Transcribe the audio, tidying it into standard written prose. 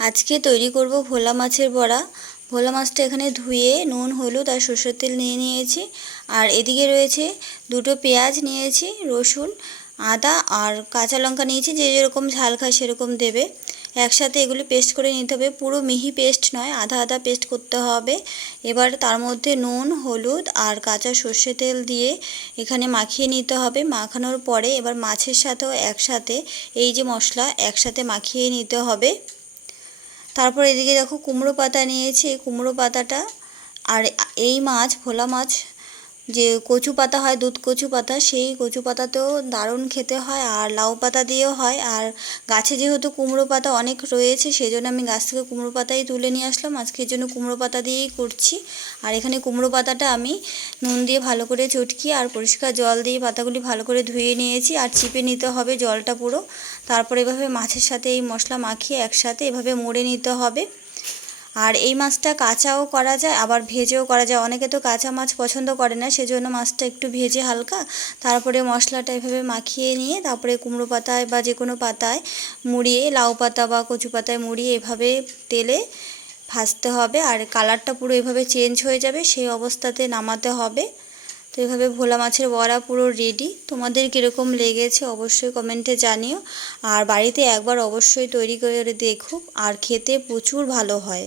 আজকে তৈরি করব ভোলা মাছের বড়া। ভোলা মাছটা এখানে ধুয়ে নুন হলুদ আর সরষের তেল নিয়ে নিয়েছি। আর এদিকে রয়েছে দুটো পেঁয়াজ নিয়েছি, রসুন, আদা আর কাঁচা লঙ্কা নিয়েছি, যে যেরকম ঝাল খায় সেরকম দেবে। একসাথে এগুলি পেস্ট করে নিতে হবে, পুরো মিহি পেস্ট নয়, আধা আধা পেস্ট করতে হবে। এবার তার মধ্যে নুন হলুদ আর কাঁচা সর্ষে তেল দিয়ে এখানে মাখিয়ে নিতে হবে। মাখানোর পরে এবার মাছের সাথেও একসাথে এই যে মশলা একসাথে মাখিয়ে নিতে হবে। তারপর এদিকে দেখো কুমড়ো পাতা নিয়েছি, এই কুমড়ো পাতাটা আর এই মাছ ভোলা মাছ যে কচু পাতা হয়, দুধ কচু পাতা, সেই কচু পাতাতেও দারুণ খেতে হয়, আর লাউ পাতা দিয়েও হয়। আর গাছে যেহেতু কুমড়ো পাতা অনেক রয়েছে সেই জন্য আমি গাছ থেকে কুমড়ো পাতাই তুলে নিয়ে আসলাম। আজকের জন্য কুমড়ো পাতা দিয়েই করছি। আর এখানে কুমড়ো পাতাটা আমি নুন দিয়ে ভালো করে চটকিয়ে আর পরিষ্কার জল দিয়ে পাতাগুলি ভালো করে ধুয়ে নিয়েছি, আর চিপে নিতে হবে জলটা পুরো। তারপর এভাবে মাছের সাথে এই মশলা মাখিয়ে একসাথে এভাবে মুড়ে নিতে হবে। আর এই মাছটা কাঁচাও করা যায় আবার ভেজেও করা যায়। অনেকে তো কাঁচা মাছ পছন্দ করে না, সেজন্য মাছটা একটু ভেজে হালকা তারপরে মশলাটা এভাবে মাখিয়ে নিয়ে তারপরে কুমড়ো পাতায় বা যে কোনো পাতায় মুড়িয়ে, লাউ পাতা বা কচু পাতায় মুড়িয়ে এভাবে তেলে ভাজতে হবে। আর কালারটা পুরো এভাবে চেঞ্জ হয়ে যাবে, সেই অবস্থাতে নামাতে হবে। তো এভাবে ভোলা মাছের বড়া পুরো রেডি। তোমাদের কীরকম লেগেছে অবশ্যই কমেন্টে জানিও, আর বাড়িতে একবার অবশ্যই তৈরি করে দেখো, আর খেতে প্রচুর ভালো হয়।